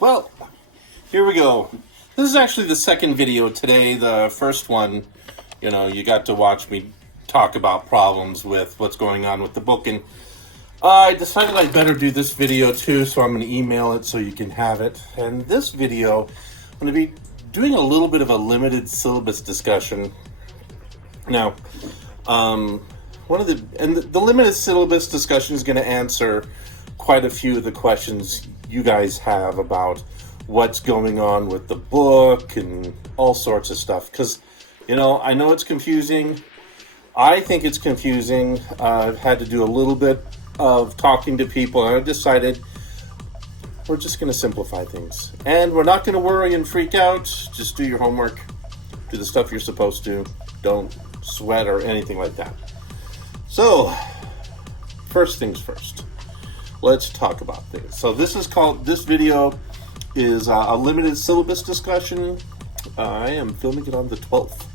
Well, here we go. This is actually the second video today. The first one, you got to watch me talk about problems with what's going on with the book, and I decided I'd better do this video too, so I'm going to email it so you can have it. And this video, I'm going to be doing a little bit of a limited syllabus discussion. Now, the limited syllabus discussion is going to answer quite a few of the questions you guys have about what's going on with the book and all sorts of stuff. Because, I know it's confusing. I think it's confusing. I've had to do a little bit of talking to people, and I decided we're just going to simplify things. And we're not going to worry and freak out. Just do your homework. Do the stuff you're supposed to. Don't sweat or anything like that. So, first things first. Let's talk about things. So this video is a limited syllabus discussion. I am filming it on the 12th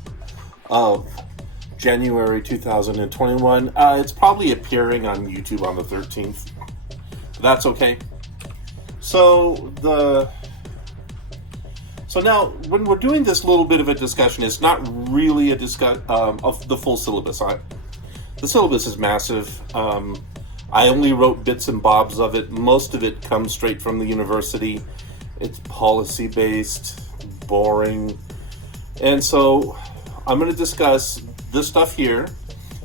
of January 2021. It's probably appearing on YouTube on the 13th. That's okay. So now, when we're doing this little bit of a discussion, it's not really a discussion of the full syllabus. The syllabus is massive. I only wrote bits and bobs of it. Most of it comes straight from the university. It's policy-based, boring. And so I'm going to discuss this stuff here.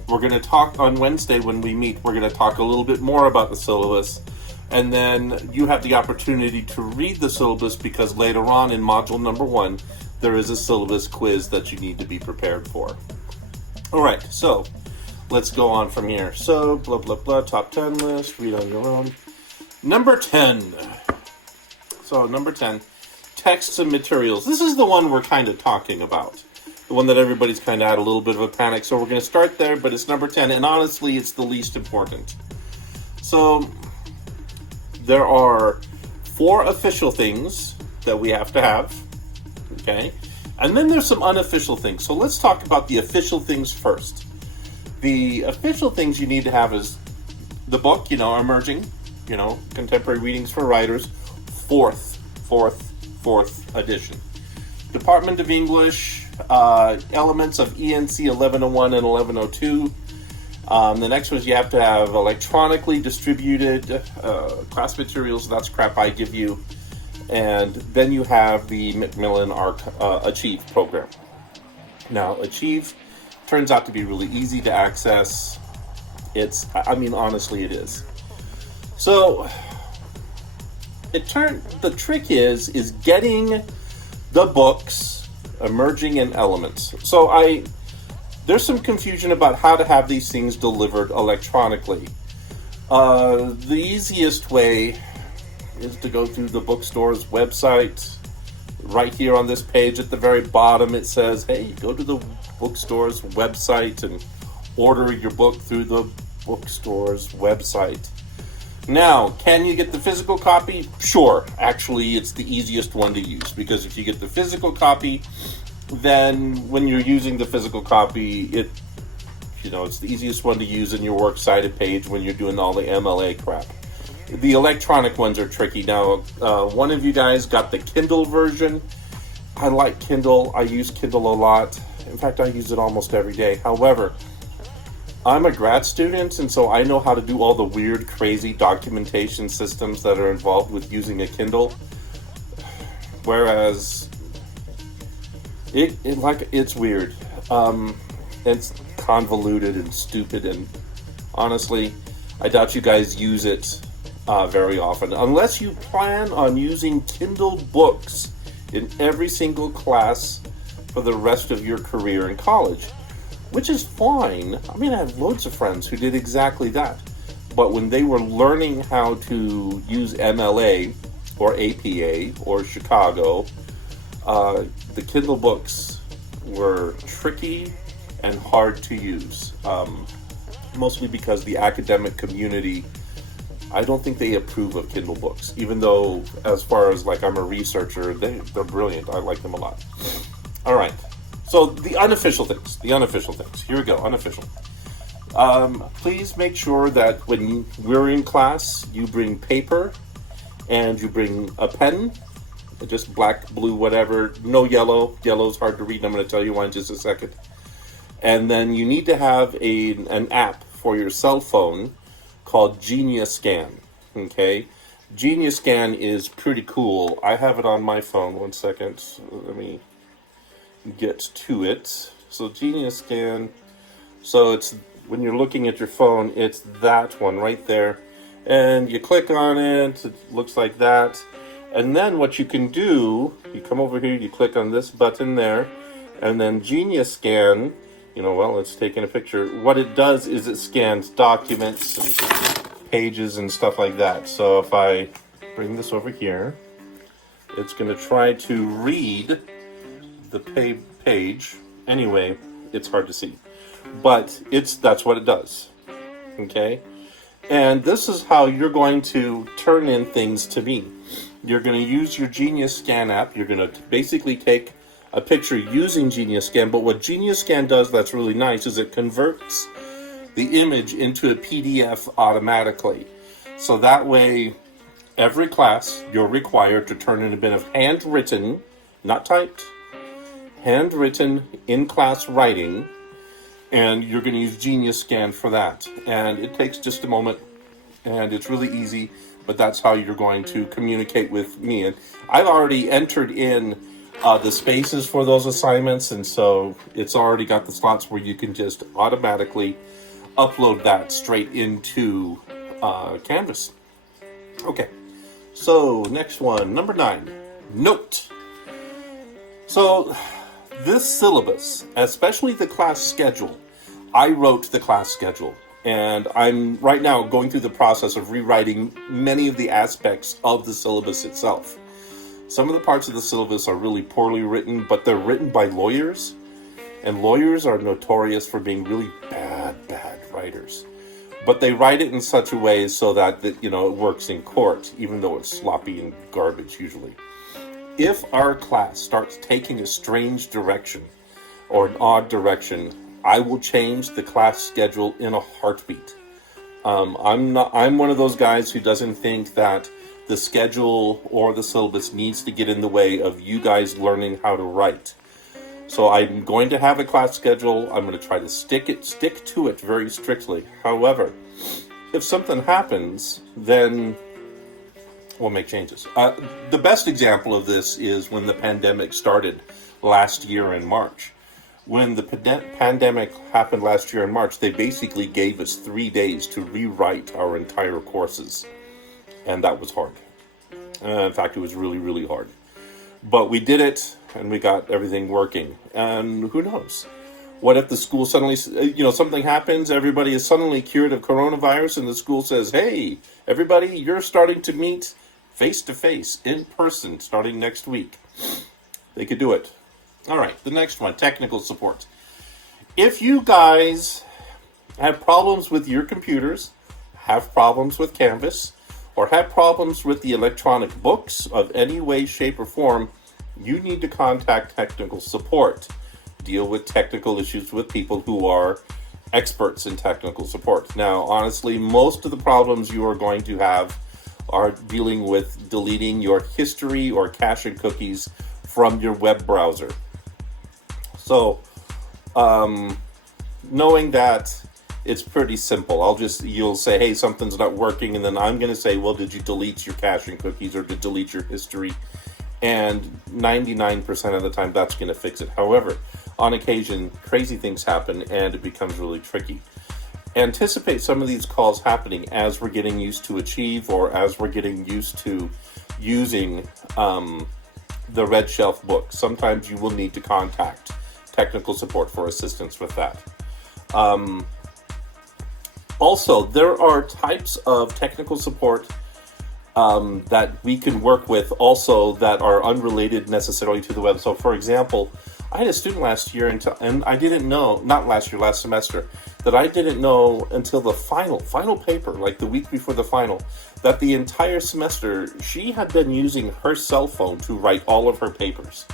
We're going to talk on Wednesday when we meet. We're going to talk a little bit more about the syllabus. And then you have the opportunity to read the syllabus, because later on in module number 1, there is a syllabus quiz that you need to be prepared for. All right, so let's go on from here. So, blah, blah, blah, top 10 list, read on your own. Number 10. So, number 10, texts and materials. This is the one we're kind of talking about. The one that everybody's kind of had a little bit of a panic. So, we're going to start there, but it's number 10. And honestly, it's the least important. So, there are 4 official things that we have to have. Okay? And then there's some unofficial things. So, let's talk about the official things first. The official things you need to have is the book, Emerging, Contemporary Readings for Writers, fourth edition. Department of English, elements of ENC 1101 and 1102. The next one is you have to have electronically distributed class materials. That's crap I give you. And then you have the Macmillan Achieve program. Now, Achieve turns out to be really easy to access. Honestly, it is. So, the trick is getting the books, Emerging and Elements. So there's some confusion about how to have these things delivered electronically. The easiest way is to go through the bookstore's website. Right here on this page at the very bottom, it says, hey, go to the bookstore's website and order your book through the bookstore's website. Now, can you get the physical copy? Sure. Actually, it's the easiest one to use, because if you get the physical copy, then when you're using the physical copy, it's the easiest one to use in your works cited page when you're doing all the MLA crap. The electronic ones are tricky. Now, one of you guys got the Kindle version. I like Kindle. I use Kindle a lot. In fact, I use it almost every day. However, I'm a grad student, and so I know how to do all the weird, crazy documentation systems that are involved with using a Kindle. Whereas, it's weird. It's convoluted and stupid, and honestly, I doubt you guys use it very often, unless you plan on using Kindle books in every single class for the rest of your career in college, which is fine. I have loads of friends who did exactly that, but when they were learning how to use MLA or APA or Chicago, the Kindle books were tricky and hard to use, mostly because the academic community, I don't think they approve of Kindle books, even though, as far as I'm a researcher, they're brilliant. I like them a lot. All right. So the unofficial things. Here we go, unofficial. Please make sure that when we're in class, you bring paper and you bring a pen, just black, blue, whatever, no yellow. Yellow's hard to read, and I'm going to tell you why in just a second. And then you need to have an app for your cell phone called Genius Scan, okay? Genius Scan is pretty cool. I have it on my phone. One second. Let me get to it. So Genius Scan. So it's when you're looking at your phone, it's that one right there. And you click on it. It looks like that. And then what you can do, you come over here, you click on this button there, and then Genius Scan, well, it's taking a picture. What it does is it scans documents and pages and stuff like that. So if I bring this over here, it's going to try to read the page. Anyway, it's hard to see. But that's what it does. Okay? And this is how you're going to turn in things to me. You're going to use your Genius Scan app. You're going to basically take a picture using Genius Scan. But what Genius Scan does that's really nice is it converts the image into a PDF automatically. So that way, every class, you're required to turn in a bit of handwritten, not typed, handwritten in-class writing. And you're going to use Genius Scan for that. And it takes just a moment, and it's really easy. But that's how you're going to communicate with me. And I've already entered in the spaces for those assignments, and so it's already got the slots where you can just automatically upload that straight into Canvas. Okay, so next one, number 9, note. So this syllabus, especially the class schedule, I wrote the class schedule. And I'm right now going through the process of rewriting many of the aspects of the syllabus itself. Some of the parts of the syllabus are really poorly written, but they're written by lawyers. And lawyers are notorious for being really bad writers. But they write it in such a way so that it works in court, even though it's sloppy and garbage usually. If our class starts taking a strange direction or an odd direction, I will change the class schedule in a heartbeat. I'm one of those guys who doesn't think that the schedule or the syllabus needs to get in the way of you guys learning how to write. So I'm going to have a class schedule. I'm going to try to stick to it very strictly. However, if something happens, then we'll make changes. The best example of this is when the pandemic started last year in March. When the pandemic happened last year in March, they basically gave us 3 days to rewrite our entire courses. And that was hard. In fact, it was really, really hard. But we did it, and we got everything working. And who knows? What if the school suddenly, something happens, everybody is suddenly cured of coronavirus, and the school says, hey, everybody, you're starting to meet face-to-face, in person, starting next week. They could do it. All right, the next one, technical support. If you guys have problems with your computers, have problems with Canvas, or have problems with the electronic books of any way, shape, or form, you need to contact technical support. Deal with technical issues with people who are experts in technical support. Now, honestly, most of the problems you are going to have are dealing with deleting your history or caching cookies from your web browser. So, knowing that, it's pretty simple. You'll say, hey, something's not working, and then I'm going to say, well, did you delete your caching cookies or did you delete your history? And 99% of the time, that's going to fix it. However, on occasion, crazy things happen, and it becomes really tricky. Anticipate some of these calls happening as we're getting used to Achieve or as we're getting used to using the Red Shelf book. Sometimes you will need to contact technical support for assistance with that. Also, there are types of technical support that we can work with also that are unrelated necessarily to the web. So, for example, I had a student last year, and I didn't know, not last year, last semester, that I didn't know until the final paper, like the week before the final, that the entire semester she had been using her cell phone to write all of her papers.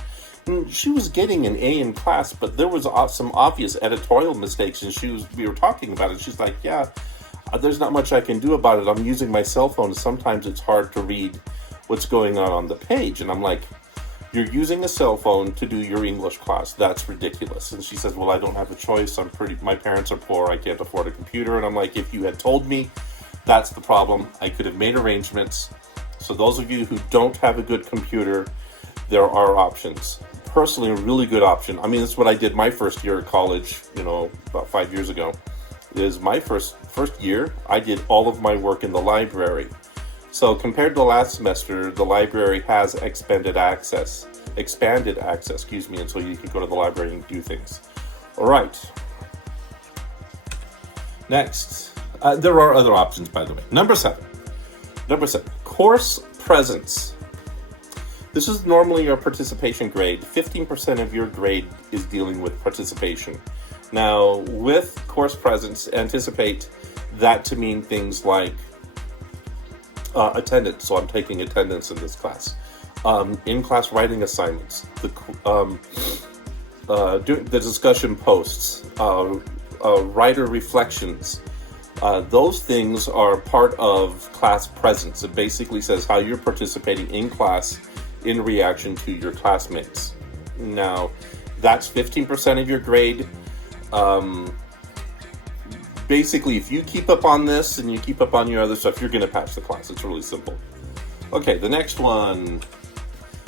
And she was getting an A in class, but there was some obvious editorial mistakes, and we were talking about it. She's like, yeah, there's not much I can do about it. I'm using my cell phone. Sometimes it's hard to read what's going on the page. And I'm like, you're using a cell phone to do your English class. That's ridiculous. And she says, well, I don't have a choice. My parents are poor. I can't afford a computer. And I'm like, if you had told me that's the problem, I could have made arrangements. So those of you who don't have a good computer, there are options. Personally, a really good option. I mean, that's what I did my first year at college, about 5 years ago. Is my first year, I did all of my work in the library. So compared to last semester, the library has expanded access, and so you can go to the library and do things. All right. Next, there are other options, by the way. Number seven, course presence. This is normally your participation grade. 15% of your grade is dealing with participation. Now, with course presence, anticipate that to mean things like attendance. So I'm taking attendance in this class. In-class writing assignments, the discussion posts, writer reflections. Those things are part of class presence. It basically says how you're participating in class in reaction to your classmates. Now, that's 15% of your grade. Basically, if you keep up on this and you keep up on your other stuff, you're going to pass the class. It's really simple. Okay, the next one.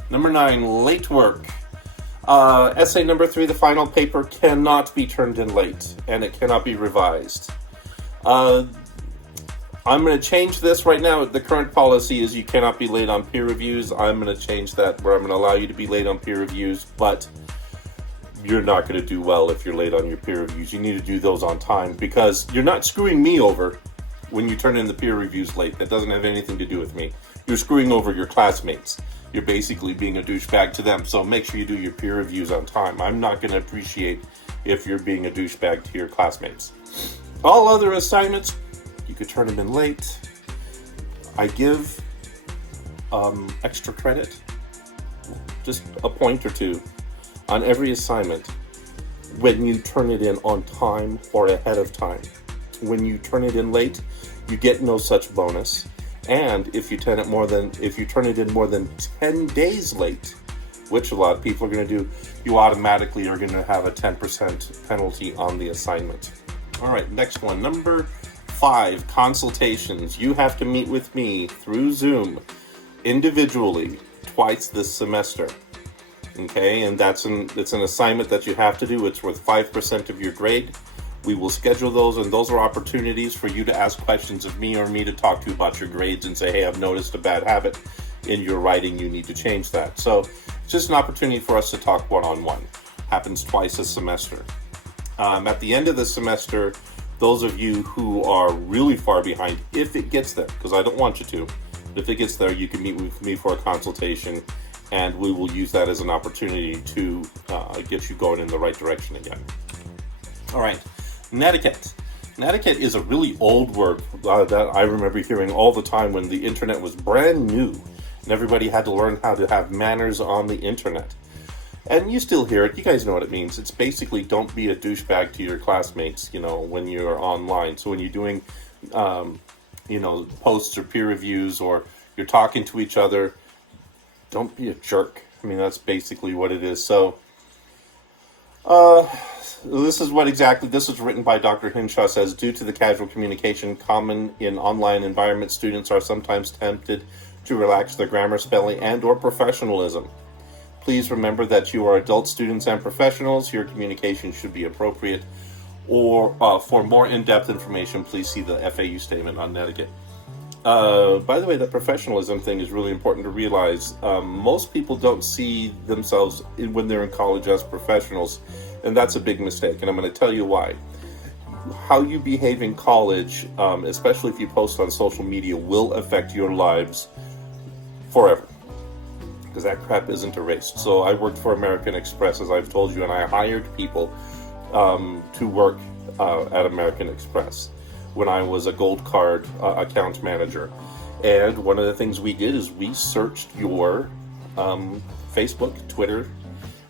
Number 9, late work. Essay number 3, the final paper, cannot be turned in late, and it cannot be revised. I'm going to change this right now. The current policy is you cannot be late on peer reviews. I'm going to change that where I'm going to allow you to be late on peer reviews, but you're not going to do well if you're late on your peer reviews. You need to do those on time because you're not screwing me over when you turn in the peer reviews late. That doesn't have anything to do with me. You're screwing over your classmates. You're basically being a douchebag to them. So make sure you do your peer reviews on time. I'm not going to appreciate if you're being a douchebag to your classmates. All other assignments, you could turn them in late. I give extra credit, just a point or two on every assignment when you turn it in on time or ahead of time. When you turn it in late, you get no such bonus. And if you turn it in more than 10 days late, which a lot of people are going to do, you automatically are going to have a 10% penalty on the assignment. All right, next one. Number 5, consultations. You have to meet with me through Zoom individually twice this semester. Okay, and it's an assignment that you have to do. It's worth 5% of your grade. We will schedule those, and those are opportunities for you to ask questions of me or me to talk to you about your grades and say, hey, I've noticed a bad habit in your writing. You need to change that. So it's just an opportunity for us to talk one-on-one. Happens twice a semester. At the end of the semester, those of you who are really far behind, if it gets there, because I don't want you to, but if it gets there, you can meet with me for a consultation, and we will use that as an opportunity to get you going in the right direction again. All right, Netiquette. Netiquette is a really old word that I remember hearing all the time when the internet was brand new, and everybody had to learn how to have manners on the internet. And you still hear it. You guys know what it means. It's basically don't be a douchebag to your classmates, when you're online. So when you're doing, posts or peer reviews or you're talking to each other, don't be a jerk. I mean, that's basically what it is. So this is written by Dr. Hinshaw. Says, due to the casual communication common in online environments, students are sometimes tempted to relax their grammar, spelling, and or professionalism. Please remember that you are adult students and professionals. Your communication should be appropriate. Or for more in-depth information, please see the FAU statement on Netiquette. By the way, that professionalism thing is really important to realize. Most people don't see themselves when they're in college as professionals, and that's a big mistake, and I'm going to tell you why. How you behave in college, especially if you post on social media, will affect your lives forever, because that crap isn't erased. So I worked for American Express, as I've told you, and I hired people to work at American Express when I was a gold card account manager. And one of the things we did is we searched your Facebook, Twitter,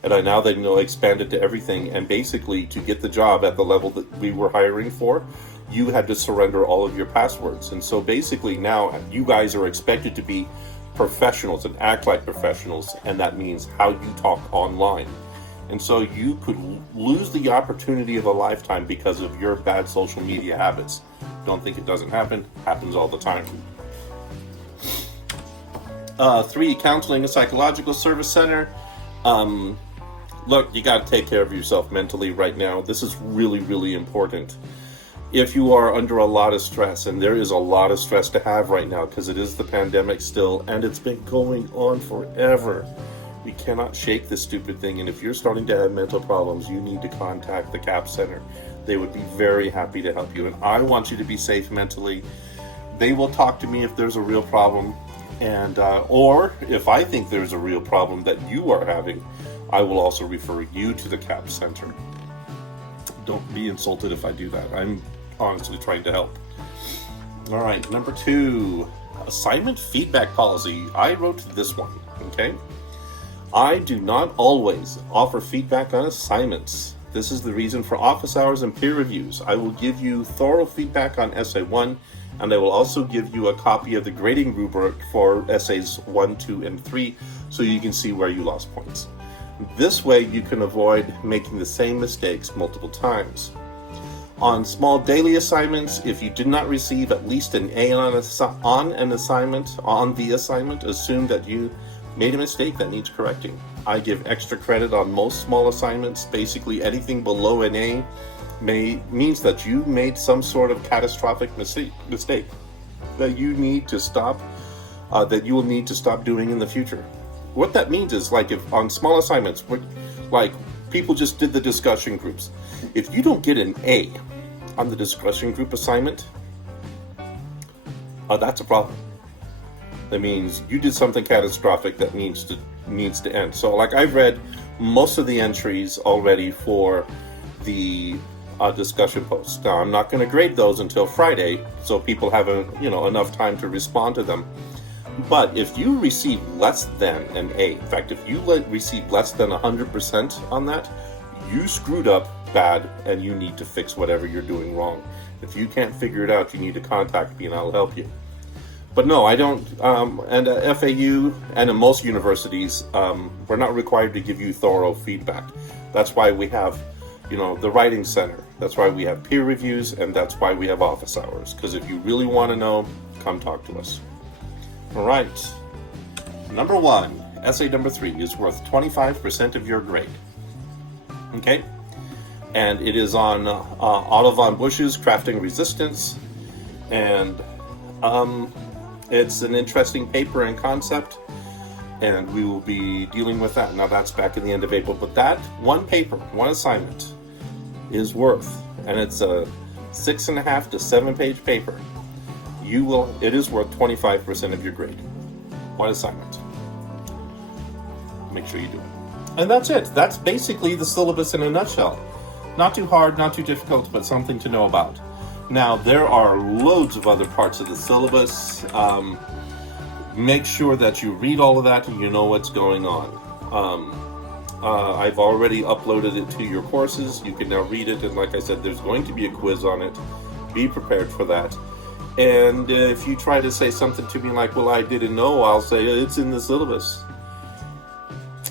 and now they expanded to everything. And basically, to get the job at the level that we were hiring for, you had to surrender all of your passwords. And so basically now you guys are expected to be professionals and act like professionals, and that means how you talk online. And so you could lose the opportunity of a lifetime because of your bad social media habits. Don't think it doesn't happen. Happens all the time. 3, Counseling and Psychological Service Center. Look, you got to take care of yourself mentally right now. This is really, really important. If you are under a lot of stress, and there is a lot of stress to have right now because it is the pandemic still, and it's been going on forever. We cannot shake this stupid thing, and if you're starting to have mental problems, you need to contact the CAP Center. They would be very happy to help you, and I want you to be safe mentally. They will talk to me if there's a real problem, and or if I think there's a real problem that you are having, I will also refer you to the CAP Center. Don't be insulted if I do that. I'm honestly trying to help. All right, number 2, assignment feedback policy. I wrote this one, okay? I do not always offer feedback on assignments. This is the reason for office hours and peer reviews. I will give you thorough feedback on Essay 1, and I will also give you a copy of the grading rubric for Essays 1, 2, and 3, so you can see where you lost points. This way you can avoid making the same mistakes multiple times. On small daily assignments, if you did not receive at least an A on the assignment, assume that you made a mistake that needs correcting. I give extra credit on most small assignments. Basically, anything below an A means that you made some sort of catastrophic mistake that you need to stop, that you will need to stop doing in the future. What that means is, like, if on small assignments, like people just did the discussion groups, if you don't get an A on the discussion group assignment, that's a problem. That means you did something catastrophic that needs to end. So, like, I've read most of the entries already for the discussion posts. Now, I'm not going to grade those until Friday, so people have enough time to respond to them. But if you receive less than an A, in fact, if you receive less than 100% on that, you screwed up bad, and you need to fix whatever you're doing wrong. If you can't figure it out, you need to contact me, and I'll help you. But no, I don't, and at FAU and in most universities, we're not required to give you thorough feedback. That's why we have, the writing center. That's why we have peer reviews, and that's why we have office hours. Because if you really want to know, come talk to us. All right. Number 1, essay number 3 is worth 25% of your grade. Okay? And it is on Otto von Busch's Crafting Resistance, and it's an interesting paper and concept, and we will be dealing with that. Now, that's back in the end of April, but that one paper, one assignment, is worth, and it's a 6.5 to 7 page paper. It is worth 25% of your grade. One assignment. Make sure you do it. And that's it. That's basically the syllabus in a nutshell. Not too hard, not too difficult, but something to know about. Now, there are loads of other parts of the syllabus. Make sure that you read all of that and you know what's going on. I've already uploaded it to your courses. You can now read it, and like I said, there's going to be a quiz on it. Be prepared for that. And if you try to say something to me like, well, I didn't know, I'll say it's in the syllabus.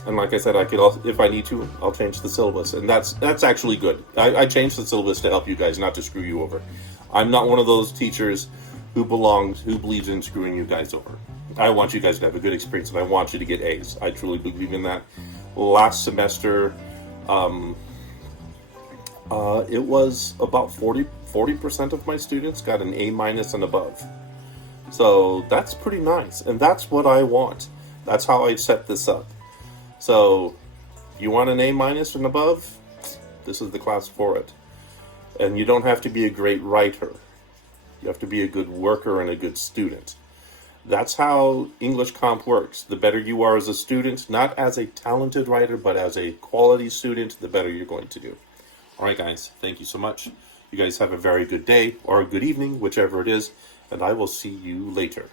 And like I said, I could also, if I need to, I'll change the syllabus. And that's actually good. I changed the syllabus to help you guys, not to screw you over. I'm not one of those teachers who believes in screwing you guys over. I want you guys to have a good experience, and I want you to get A's. I truly believe in that. Last semester, it was about 40% of my students got an A- and above. So that's pretty nice, and that's what I want. That's how I set this up. So, you want an A- and above? This is the class for it. And you don't have to be a great writer. You have to be a good worker and a good student. That's how English Comp works. The better you are as a student, not as a talented writer, but as a quality student, the better you're going to do. All right, guys, thank you so much. You guys have a very good day or a good evening, whichever it is, and I will see you later.